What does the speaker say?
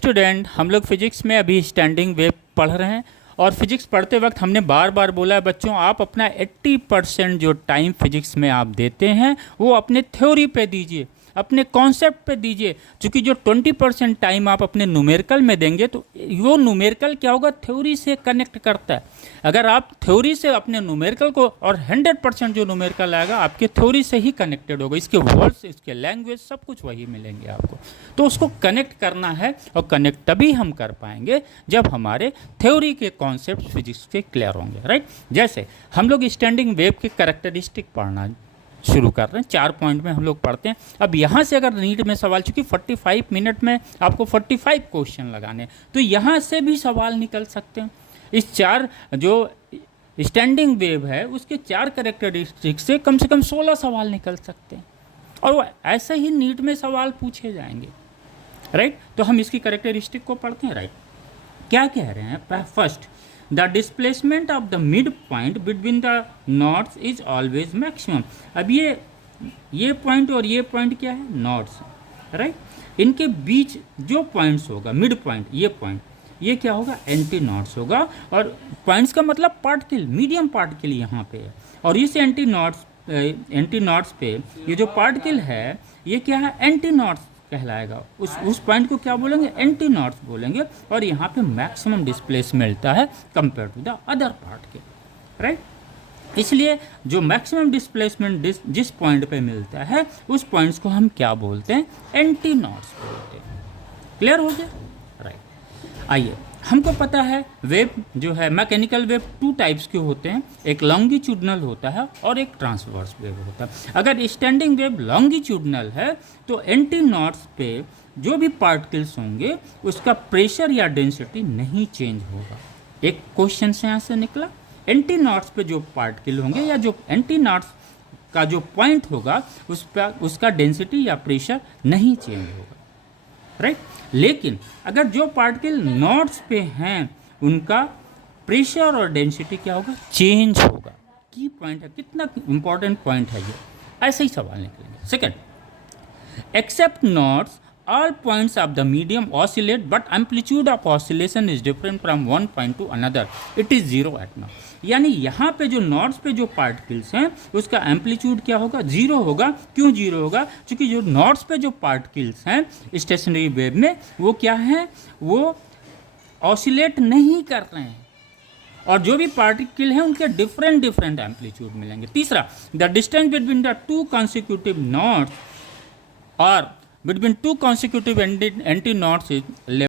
Student, हम लोग physics में अभी स्टैंडिंग वेव पढ़ रहे हैं और फिजिक्स पढ़ते वक्त हमने बार बार बोला है बच्चों, आप अपना 80% जो टाइम फिजिक्स में आप देते हैं वो अपने थ्योरी पे दीजिए, अपने कॉन्सेप्ट पे दीजिए। क्योंकि जो 20% टाइम आप अपने न्यूमेरिकल में देंगे तो वो न्यूमेरिकल क्या होगा, थ्योरी से कनेक्ट करता है। अगर आप थ्योरी से अपने न्यूमेरिकल को, और 100% जो न्यूमेरिकल आएगा आपके थ्योरी से ही कनेक्टेड होगा, इसके वर्ड्स, इसके लैंग्वेज सब कुछ वही मिलेंगे आपको। तो उसको कनेक्ट करना है और कनेक्ट तभी हम कर पाएंगे जब हमारे थ्योरी के कॉन्सेप्ट फिजिक्स के क्लियर होंगे, राइट। जैसे हम लोग स्टैंडिंग वेव के कैरेक्टरिस्टिक पढ़ना शुरू कर रहे हैं, 4 पॉइंट में हम लोग पढ़ते हैं। अब यहाँ से अगर नीट में सवाल, चूंकि 45 मिनट में आपको 45 क्वेश्चन लगाने, तो यहाँ से भी सवाल निकल सकते हैं। इस 4 जो स्टैंडिंग वेव है उसके 4 कैरेक्टरिस्टिक से कम 16 सवाल निकल सकते हैं और वो ऐसे ही नीट में सवाल पूछे जाएंगे, राइट। तो हम इसकी कैरेक्टरिस्टिक को पढ़ते हैं, राइट। क्या कह रहे हैं, first the displacement of the mid point between the nodes is always maximum. अब ये पॉइंट और ये पॉइंट क्या है, नॉट्स, राइट। इनके बीच जो पॉइंट्स होगा, मिड पॉइंट, ये पॉइंट, ये क्या होगा, एंटी नॉट्स होगा। और पॉइंट्स का मतलब पार्टिकल, मीडियम पार्टिकल यहाँ पे है, और इस एंटी नॉट्स पे ये जो पार्टिकल है ये क्या है, एंटी नॉट्स कहलाएगा। उस पॉइंट को क्या बोलेंगे, एंटी नॉट्स बोलेंगे। और यहाँ पे मैक्सिमम डिस्प्लेसमेंट मिलता है compare to the other part के, राइट। इसलिए जो मैक्सिमम डिस्प्लेसमेंट जिस पॉइंट पे मिलता है उस पॉइंट्स को हम क्या बोलते हैं, एंटी नॉट्स बोलते हैं। क्लियर हो गया, राइट। आइए, हमको पता है वेव जो है, मैकेनिकल वेव 2 टाइप्स के होते हैं, एक लॉन्गिट्यूडनल होता है और एक ट्रांसवर्स वेव होता है। अगर स्टैंडिंग वेव लॉन्गिट्यूडनल है तो एंटी नॉट्स पे जो भी पार्टिकल्स होंगे उसका प्रेशर या डेंसिटी नहीं चेंज होगा। एक क्वेश्चन से यहाँ से निकला, एंटी नॉट्स पे जो पार्टिकल होंगे या जो एंटी नॉट्स का जो पॉइंट होगा उस पर उसका डेंसिटी या प्रेशर नहीं चेंज होगा, राइट। लेकिन अगर जो पार्टिकल नॉट्स पे हैं उनका प्रेशर और डेंसिटी क्या होगा, चेंज होगा। की पॉइंट है, कितना इंपॉर्टेंट पॉइंट है ये, ऐसे ही सवाल निकलेंगे। Second, except nodes all points of the medium oscillate but amplitude of oscillation is different from one point to another, it is zero at now। यानी यहाँ पे जो नॉट्स पे जो पार्टिकल्स हैं उसका एम्पलीट्यूड क्या होगा, जीरो होगा। क्यों जीरो होगा, क्योंकि जो नॉट्स पे जो पार्टिकल्स हैं स्टेशनरी वेव में वो क्या है, वो ऑसिलेट नहीं कर रहे हैं, और जो भी पार्टिकल हैं उनके डिफरेंट एम्पलीट्यूड मिलेंगे। तीसरा, the distance between the 2 consecutive knots or between 2 consecutive anti knots is